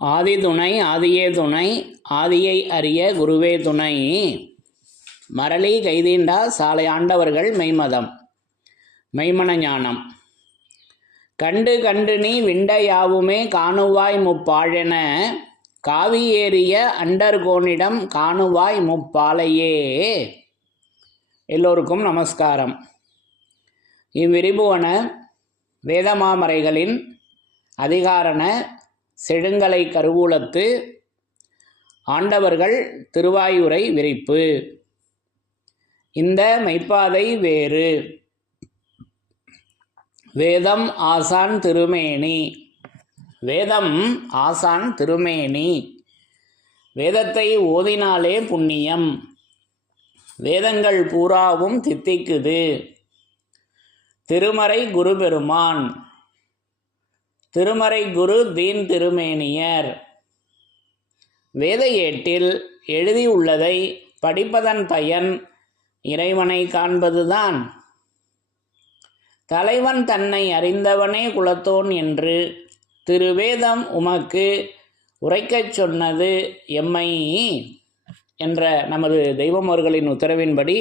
ஆதி துணை ஆதியே துணை ஆதியை அறிய குருவே துணை. மரளி கைதீண்டா சாலை ஆண்டவர்கள் மெய்மதம் மெய்மன ஞானம். கண்டு கண்டு நீ விண்ட யாவுமே காணுவாய் முப்பாழென காவி ஏறிய அண்டர்கோனிடம் காணுவாய் முப்பாலையே. எல்லோருக்கும் நமஸ்காரம். இவ்விரிபுவன வேதமாமரைகளின் அதிகாரண செழுங்கலை கருவூலத்து ஆண்டவர்கள் திருவாயுரை விரிப்பு. இந்த மெய்ப்பாதை வேறு வேதம் ஆசான் திருமேனி. வேதம் ஆசான் திருமேனி. வேதத்தை ஓதினாலே புண்ணியம். வேதங்கள் பூராவும் தித்திக்குது. திருமறை குரு பெருமான். திருமறை குரு தீன் திருமேனியர். வேத ஏட்டில் எழுதியுள்ளதை படிப்பதன் பயன் இறைவனை காண்பதுதான். தலைவன் தன்னை அறிந்தவனே குலத்தோன் என்று திருவேதம் உமக்கு உரைக்கச் சொன்னது எம்மை என்ற நமது தெய்வமோர்களின் உத்தரவின்படி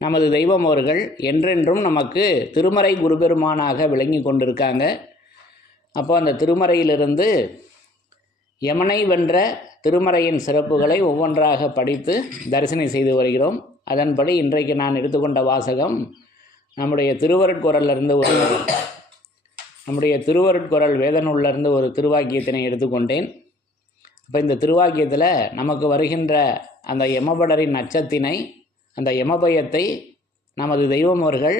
நமது தெய்வமோர்கள் என்றென்றும் நமக்கு திருமறை குருபெருமானாக விளங்கி கொண்டிருக்காங்க. அப்போ அந்த திருமறையிலிருந்து யமனை வென்ற திருமறையின் சிறப்புகளை ஒவ்வொன்றாக படித்து தரிசனை செய்து வருகிறோம். அதன்படி இன்றைக்கு நான் எடுத்துக்கொண்ட வாசகம் நம்முடைய திருவருட்குறளிலிருந்து நம்முடைய திருவருட்குறள் வேதநூலிலிருந்து ஒரு திருவாக்கியத்தினை எடுத்துக்கொண்டேன். இப்போ இந்த திருவாக்கியத்தில் நமக்கு வருகின்ற அந்த யமபடரின் அச்சத்தினை, அந்த யமபயத்தை நமது தெய்வமோர்கள்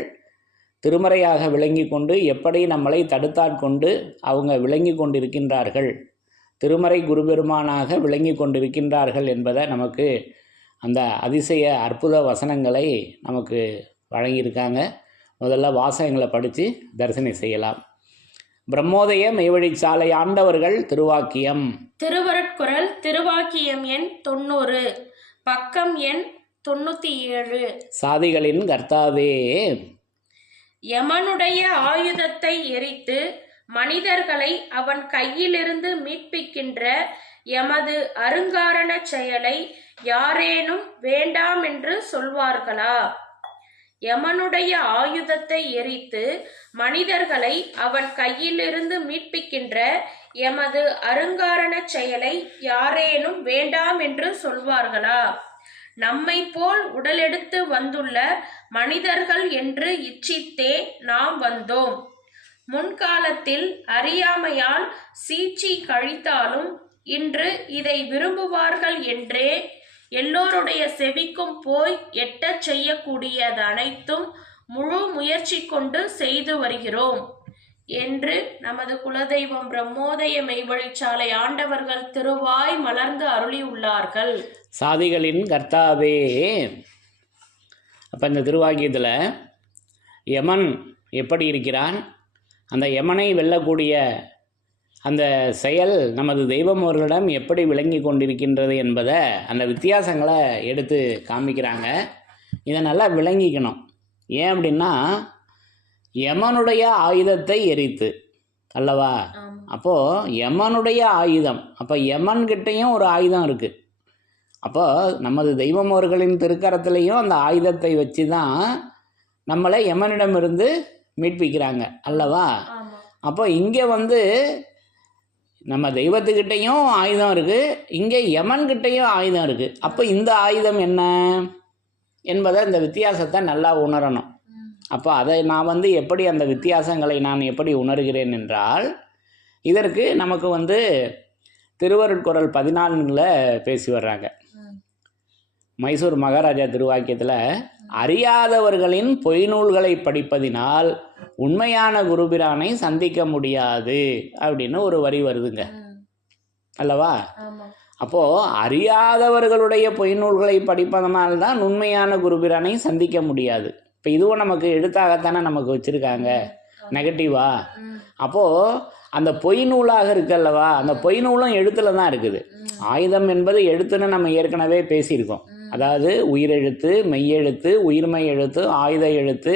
திருமறையாக விளங்கி கொண்டு எப்படி நம்மளை தடுத்தாட்கொண்டு அவங்க விளங்கி கொண்டிருக்கின்றார்கள், திருமறை குருபெருமானாக விளங்கி கொண்டிருக்கின்றார்கள் என்பதை நமக்கு அந்த அதிசய அற்புத வசனங்களை நமக்கு வழங்கியிருக்காங்க. முதல்ல வாசகங்களை படித்து தரிசனை செய்யலாம். பிரம்மோதய மெய்வழி சாலை ஆண்டவர்கள் திருவாக்கியம். திருவருட்குறள் திருவாக்கியம் எண் 90, பக்கம் எண் 97. சாதிகளின் கர்த்தாவே, யமனுடைய ஆயுதத்தை எரித்து மனிதர்களை அவன் கையிலிருந்து மீட்பிக்கின்ற எமது அருங்காரண செயலை யாரேனும் வேண்டாம் என்று சொல்வார்களா? யமனுடைய ஆயுதத்தை எரித்து மனிதர்களை அவன் கையிலிருந்து மீட்பிக்கின்ற எமது அருங்காரண செயலை யாரேனும் வேண்டாம் என்று சொல்வார்களா? நம்மை போல் உடலெடுத்து வந்துள்ள மனிதர்கள் என்று இச்சித்தே நாம் வந்தோம். முன்காலத்தில் அறியாமையால் சீச்சி கழித்தாலும் இன்று இதை விரும்புவார்கள் என்றே எல்லோருடைய செவிக்கும் போய் எட்டச் செய்யக்கூடியது அனைத்தும் முழு முயற்சி கொண்டு செய்து வருகிறோம் என்று நமது குலதெய்வம் பிரம்மோதய மெய்வழிச்சாலை ஆண்டவர்கள் திருவாய் மலர்ந்து அருளியுள்ளார்கள். சாதிகளின் கர்த்தாவே. அப்போ இந்த திருவாக்கியத்தில் யமன் எப்படி இருக்கிறான், அந்த யமனை வெல்லக்கூடிய அந்த செயல் நமது தெய்வமோர்களிடம் எப்படி விளங்கி கொண்டிருக்கின்றது என்பதை அந்த வித்தியாசங்களை எடுத்து காமிக்கிறாங்க. இதை நல்லா விளங்கிக்கணும். ஏன் அப்படின்னா, யமனுடைய ஆயுதத்தை எரித்து அல்லவா, அப்போது யமனுடைய ஆயுதம், அப்போ யமன்கிட்டையும் ஒரு ஆயுதம் இருக்குது. அப்போ நமது தெய்வமோர்களின் திருக்கரத்திலையும் அந்த ஆயுதத்தை வச்சு தான் நம்மளை யமனிடமிருந்து மீட்பிக்கிறாங்க அல்லவா. அப்போ இங்கே நம்ம தெய்வத்துக்கிட்டையும் ஆயுதம் இருக்குது, இங்கே யமன்கிட்டையும் ஆயுதம் இருக்குது. அப்போ இந்த ஆயுதம் என்ன என்பதை இந்த வித்தியாசத்தை நல்லா உணரணும். அப்போ அதை நான் எப்படி அந்த வித்தியாசங்களை நான் எப்படி உணர்கிறேன் என்றால், இதற்கு நமக்கு திருவருட்குறள் 14 பேசி வர்றாங்க. மைசூர் மகாராஜா திருவாக்கியத்தில் அறியாதவர்களின் பொய் நூல்களை படிப்பதினால் உண்மையான குருபிரானை சந்திக்க முடியாது அப்படின்னு ஒரு வரி வருதுங்க அல்லவா. அப்போது அறியாதவர்களுடைய பொய் நூல்களை படிப்பதனால்தான் உண்மையான குருபிரானை சந்திக்க முடியாது. இப்போ இதுவும் நமக்கு எழுத்தாகத்தானே நமக்கு வச்சுருக்காங்க, நெகட்டிவா. அப்போது அந்த பொய் நூலாக இருக்குல்லவா, அந்த பொய் நூலும் எழுத்தில் தான் இருக்குது. ஆயுதம் என்பது எழுத்துன்னு நம்ம ஏற்கனவே பேசியிருக்கோம். அதாவது உயிரெழுத்து, மெய்யெழுத்து, உயிர்மை எழுத்து, ஆயுத எழுத்து.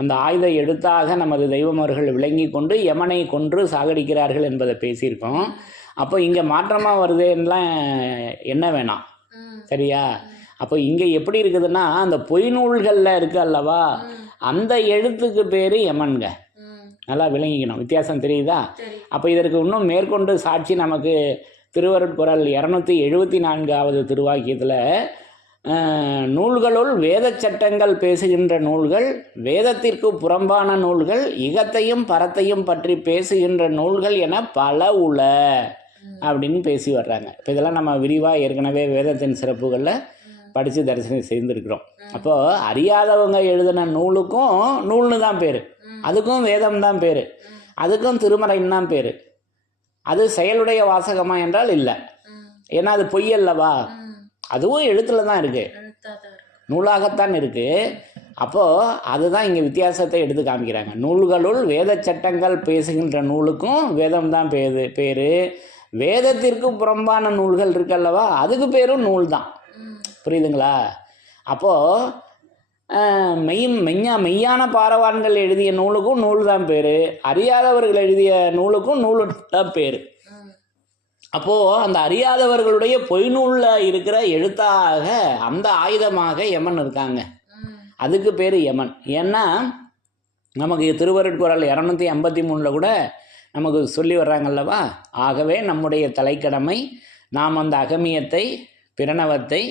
அந்த ஆயுத எழுத்தாக நமது தெய்வமர்கள் விளங்கி கொண்டு யமனை கொன்று சாகடிக்கிறார்கள் என்பதை பேசியிருக்கோம். அப்போ இங்கே மாற்றமாக வருதுன்னெலாம் என்ன வேணாம், சரியா? அப்போ இங்கே எப்படி இருக்குதுன்னா, அந்த பொய் நூல்களில் இருக்கு அல்லவா, அந்த எழுத்துக்கு பேர் யமன்க. நல்லா விளங்கிக்கணும், வித்தியாசம் தெரியுதா? அப்போ இதற்கு இன்னும் மேற்கொண்டு சாட்சி நமக்கு திருவருட்குறள் 274வது திருவாக்கியத்தில், நூல்களுள் வேத சட்டங்கள் பேசுகின்ற நூல்கள், வேதத்திற்கு புறம்பான நூல்கள், இகத்தையும் பரத்தையும் பற்றி பேசுகின்ற நூல்கள் என பல உள அப்படின்னு பேசி வர்றாங்க. இப்போ இதெல்லாம் நம்ம விரிவாக ஏற்கனவே வேதத்தின் சிறப்புகளில் படித்து தரிசனம் செய்திருக்கிறோம். அப்போது அறியாதவங்க எழுதின நூலுக்கும் நூல்னு தான் பேர், அதுக்கும் வேதம் தான் பேர், அதுக்கும் திருமறைன்னு தான் பேர். அது செயலுடைய வாசகமா என்றால் இல்லை, ஏன்னா அது பொய் அல்லவா, அதுவும் எழுத்தில் தான் இருக்குது, நூலாகத்தான் இருக்குது. அப்போது அதுதான் இங்கே வித்தியாசத்தை எடுத்து காமிக்கிறாங்க. நூல்களுள் வேத சட்டங்கள் பேசுகின்ற நூலுக்கும் வேதம் தான் பேர், வேதத்திற்கு புறம்பான நூல்கள் இருக்கல்லவா, அதுக்கு பேரும் நூல் தான். புரியுதுங்களா? அப்போது மெய்யான பாரவான்கள் எழுதிய நூலுக்கும் நூல் தான் பேர், அறியாதவர்கள் எழுதிய நூலுக்கும் நூல் தான் பேர். அப்போது அந்த அறியாதவர்களுடைய பொய் நூலில் இருக்கிற எழுத்தாக, அந்த ஆயுதமாக யமன் இருக்காங்க, அதுக்கு பேர் யமன். ஏன்னா நமக்கு திருவருட்குறள் 253 கூட நமக்கு சொல்லி வர்றாங்கல்லவா, ஆகவே நம்முடைய தலைக்கடமை நாம் அந்த அகமியத்தை, பிரணவத்தை,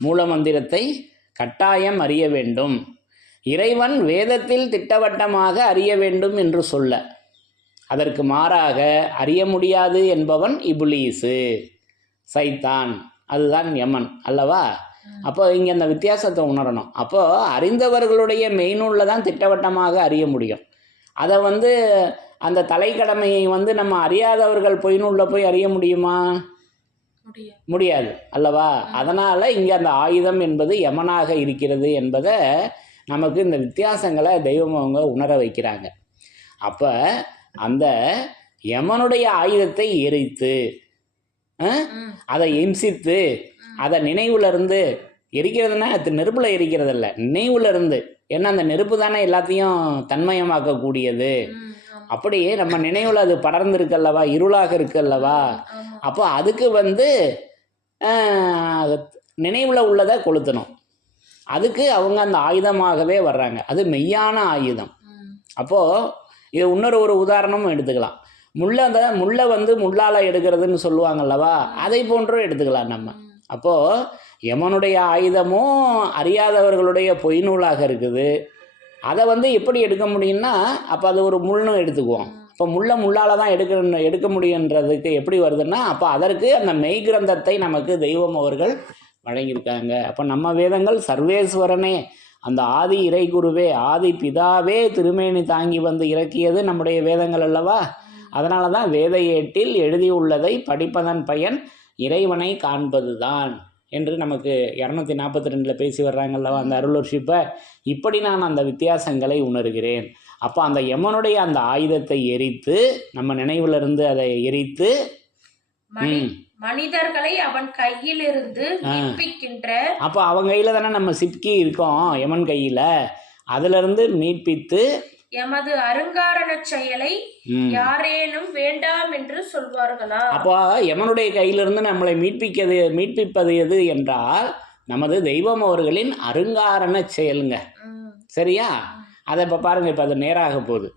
மூலமந்திரத்தை கட்டாயம் அறிய வேண்டும், இறைவன் வேதத்தில் திட்டவட்டமாக அறிய வேண்டும் என்று சொல்ல, அதற்கு மாறாக அறிய முடியாது என்பவன் இப்லீசு, சைத்தான், அதுதான் யமன் அல்லவா. அப்போ இங்கே அந்த வித்தியாசத்தை உணரணும். அப்போது அறிந்தவர்களுடைய மெய்நூலில் தான் திட்டவட்டமாக அறிய முடியும். அதை அந்த தலைக்கடமையை நம்ம அறியாதவர்கள் பொய்நூலில் போய் அறிய முடியுமா? முடியாது அல்லவா. அதனால் இங்கே அந்த ஆயுதம் என்பது யமனாக இருக்கிறது என்பதை நமக்கு இந்த வித்தியாசங்களை தெய்வம் அவங்க உணர வைக்கிறாங்க. அப்போ அந்த யமனுடைய ஆயுதத்தை எரித்து, அதை இம்சித்து, அதை நினைவுலேருந்து எரிக்கிறதுனா நெருப்பில் எரிக்கிறதில்ல, நினைவுலேருந்து. ஏன்னா அந்த நெருப்பு தானே எல்லாத்தையும் தன்மயமாக்கக்கூடியது. அப்படியே நம்ம நினைவில் அது படர்ந்து இருக்கல்லவா, இருளாக இருக்கல்லவா, அப்போ அதுக்கு நினைவில் உள்ளதை கொளுத்தணும். அதுக்கு அவங்க அந்த ஆயுதமாகவே வர்றாங்க, அது மெய்யான ஆயுதம். அப்போது இது இன்னொரு உதாரணமும் எடுத்துக்கலாம். முள்ளை முள்ளால் எடுக்கிறதுன்னு சொல்லுவாங்கல்லவா, அதை போன்றும் எடுத்துக்கலாம் நம்ம. அப்போது யமனுடைய ஆயுதமும் அறியாதவர்களுடைய பொய் நூலாக இருக்குது. அதை எப்படி எடுக்க முடியும்னா, அப்போ அது ஒரு முள்ளும் எடுத்துக்குவோம். இப்போ முள்ளால் தான் எடுக்க முடியுன்றதுக்கு எப்படி வருதுன்னா, அப்போ அதற்கு அந்த மெய் கிரந்தத்தை நமக்கு தெய்வம் அவர்கள் வழங்கியிருக்காங்க. அப்போ நம்ம வேதங்கள் சர்வேஸ்வரனே, அந்த ஆதி இறை குருவே, ஆதி பிதாவே திருமேனி தாங்கி இறக்கியது நம்முடைய வேதங்கள் அல்லவா. அதனால தான் வேத ஏட்டில் எழுதியுள்ளதை படிப்பதன் பயன் இறைவனை காண்பது தான் என்று நமக்கு 242 பேசி வர்றாங்கல்லவா அந்த அருளர்ஷிப்பை. இப்படி நான் அந்த வித்தியாசங்களை உணர்கிறேன். அப்போ அந்த யமனுடைய அந்த ஆயுதத்தை எரித்து, நம்ம நினைவிலிருந்து அதை எரித்து மனிதர்களை அவன் கையிலிருந்து மீட்பிக்கின்ற, அப்போ அவன் கையில தானே நம்ம சிக்கி இருக்கோம், யமன் கையில, அதுல இருந்து மீட்பித்து எமது அருங்காரண செயலை யாரேனும் வேண்டாம் என்று சொல்வார்களா. அப்போ யமனுடைய கையிலிருந்து நம்மளை மீட்பிப்பது எது என்றால் நமது தெய்வம் அவர்களின் அருங்காரண செயலுங்க. சரியா? அதை இப்போ பாருங்க, இப்போ அது நேராக போகுது.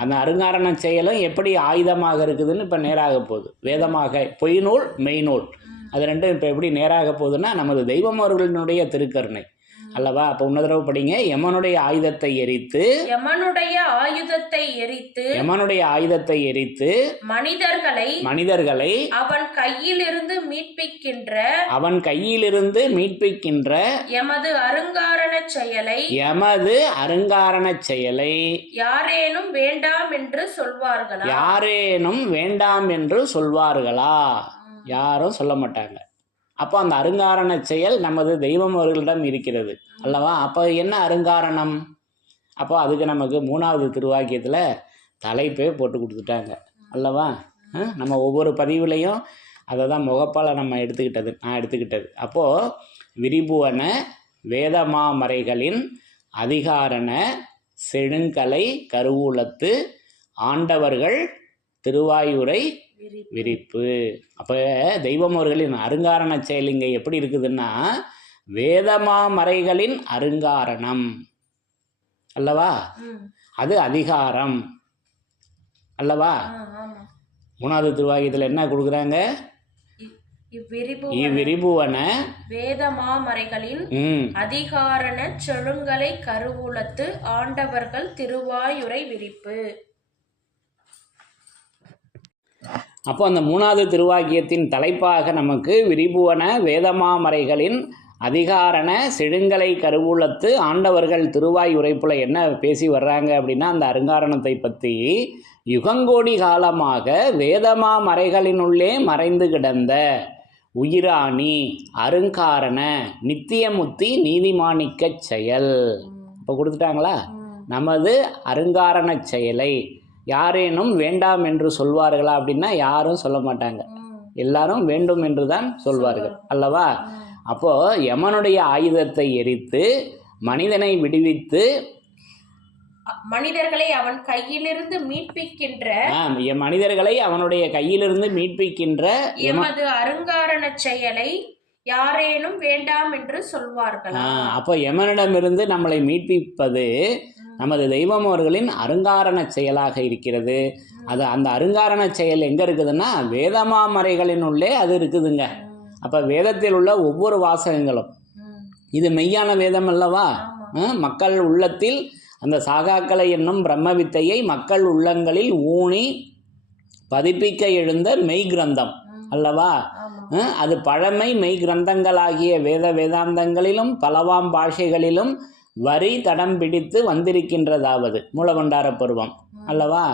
அந்த அருங்காரண செயலும் எப்படி ஆயுதமாக இருக்குதுன்னு இப்போ நேராக போகுது. வேதமாக பொய்நூல் மெய்நூல் அது ரெண்டும் இப்போ எப்படி நேராக போகுதுன்னா, நமது தெய்வம் அவர்களினுடைய திருக்கருணை அல்லவா. அப்போ உன்னதரவு படிங்க. யமனுடைய ஆயுதத்தை எரித்து, யமனுடைய ஆயுதத்தை எரித்து மனிதர்களை அவன் கையிலிருந்து மீட்பிக்கின்ற எமது அருங்காரண செயலை யாரேனும் வேண்டாம் என்று சொல்வார்களா. யாரும் சொல்ல மாட்டாங்க. அப்போ அந்த அருங்காரண செயல் நமது தெய்வம் அவர்களிடம் இருக்கிறது அல்லவா. அப்போ என்ன அருங்காரணம்? அப்போ அதுக்கு நமக்கு 3வது திருவாக்கியத்தில் தலைப்பே போட்டு கொடுத்துட்டாங்க அல்லவா. நம்ம ஒவ்வொரு பதிவுலையும் அதை தான் முகப்பால் நான் எடுத்துக்கிட்டது. அப்போது விரிபுவன வேதமாமறைகளின் அதிகாரண செழுங்கலை கருவூலத்து ஆண்டவர்கள் திருவாயுரை விரிப்பு. அப்போ தெய்வம் அவர்களின் அருங்காரண செயல் இங்கே எப்படி இருக்குதுன்னா, வேதமாமறைகளின் அருங்காரணம் அல்லவா, அது அதிகாரம் அல்லவா. மூணாவது திருவாகியத்தில் என்ன கொடுக்குறாங்க, இவ்விரிபுவன வேதமாமறைகளின் அதிகாரண செழுங்கலை கருவூலத்து ஆண்டவர்கள் திருவாயுரை விரிப்பு. அப்போ அந்த மூணாவது திருவாக்கியத்தின் தலைப்பாக நமக்கு விரிபுவன வேதமாமறைகளின் அதிகாரண செழுங்கலை கருவூலத்து ஆண்டவர்கள் திருவாய் உரைப்புல என்ன பேசி வர்றாங்க அப்படின்னா, அந்த அருங்காரணத்தை பற்றி யுகங்கோடி காலமாக வேதமாமறைகளினுள்ளே மறைந்து கிடந்த உயிராணி அருங்காரண நித்தியமுத்தி நீதிமாணிக்கச் செயல். இப்போ கொடுத்துட்டாங்களா, நமது அருங்காரண செயலை யாரேனும் வேண்டாம் என்று சொல்வார்களா அப்படின்னா யாரும் சொல்ல மாட்டாங்க, எல்லாரும் வேண்டும் என்று தான் சொல்வார்கள் அல்லவா. அப்போ யமனுடைய ஆயுதத்தை எரித்து மனிதனை விடுவித்து மனிதர்களை அவன் கையிலிருந்து மீட்பிக்கின்ற மனிதர்களை அவனுடைய கையிலிருந்து மீட்பிக்கின்ற எமது அருங்காரண செயலை யாரேனும் வேண்டாம் என்று சொல்வார்களா. அப்போ யமனிடமிருந்து நம்மளை மீட்பிப்பது நமது தெய்வம் அவர்களின் அருங்காரண செயலாக இருக்கிறது. அது அந்த அருங்காரண செயல் எங்கே இருக்குதுன்னா வேதமாமறைகளினுள்ளே அது இருக்குதுங்க. அப்போ வேதத்தில் உள்ள ஒவ்வொரு வாசகங்களும் இது மெய்யான வேதம் அல்லவா. மக்கள் உள்ளத்தில் அந்த சாகாக்கலை என்னும் பிரம்மவித்தையை மக்கள் உள்ளங்களில் ஊனி பதிப்பிக்க எழுந்த மெய் கிரந்தம் அல்லவா. அது பழமை மெய் கிரந்தங்களாகிய வேதாந்தங்களிலும் பலவாம் பாஷைகளிலும் வரி தடம் பிடித்து வந்திருக்கின்றதாவது மூலபண்டார பருவம் அல்லவா.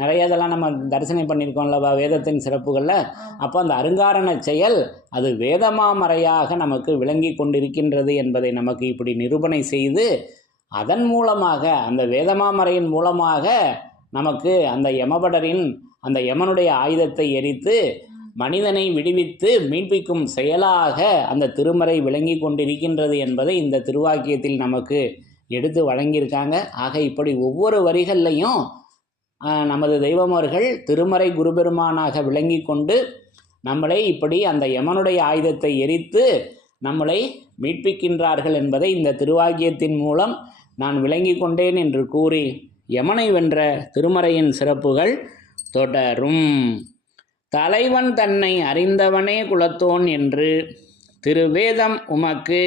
நிறைய இதெல்லாம் நம்ம தரிசனம் பண்ணியிருக்கோம் அல்லவா வேதத்தின் சிறப்புகளில். அப்போ அந்த அருங்காரண செயல் அது வேதமாமறையாக நமக்கு விளங்கி கொண்டிருக்கின்றது என்பதை நமக்கு இப்படி நிரூபணை செய்து அதன் மூலமாக அந்த வேதமாமறையின் மூலமாக நமக்கு அந்த யமபடரின் அந்த யமனுடைய ஆயுதத்தை எரித்து மனிதனை விடுவித்து மீட்பிக்கும் செயலாக அந்த திருமறை விளங்கி கொண்டிருக்கின்றது என்பதை இந்த திருவாக்கியத்தில் நமக்கு எடுத்து வழங்கியிருக்காங்க. ஆக இப்படி ஒவ்வொரு வரிகள்லையும் நமது தெய்வமர்கள் திருமறை குருபெருமானாக விளங்கி கொண்டு நம்மளை இப்படி அந்த யமனுடைய ஆயுதத்தை எரித்து நம்மளை மீட்பிக்கின்றார்கள் என்பதை இந்த திருவாக்கியத்தின் மூலம் நான் விளங்கி கொண்டேன் என்று கூறி யமனை வென்ற திருமறையின் சிறப்புகள் தொடரும். தலைவன் தன்னை அறிந்தவனே குலத்தோன் என்று திருவேதம் உமக்கு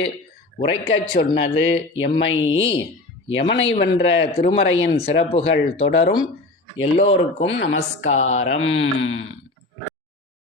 உரைக்கச் சொன்னது எம்மை. யமனை வென்ற திருமறையின் சிறப்புகள் தொடரும். எல்லோருக்கும் நமஸ்காரம்.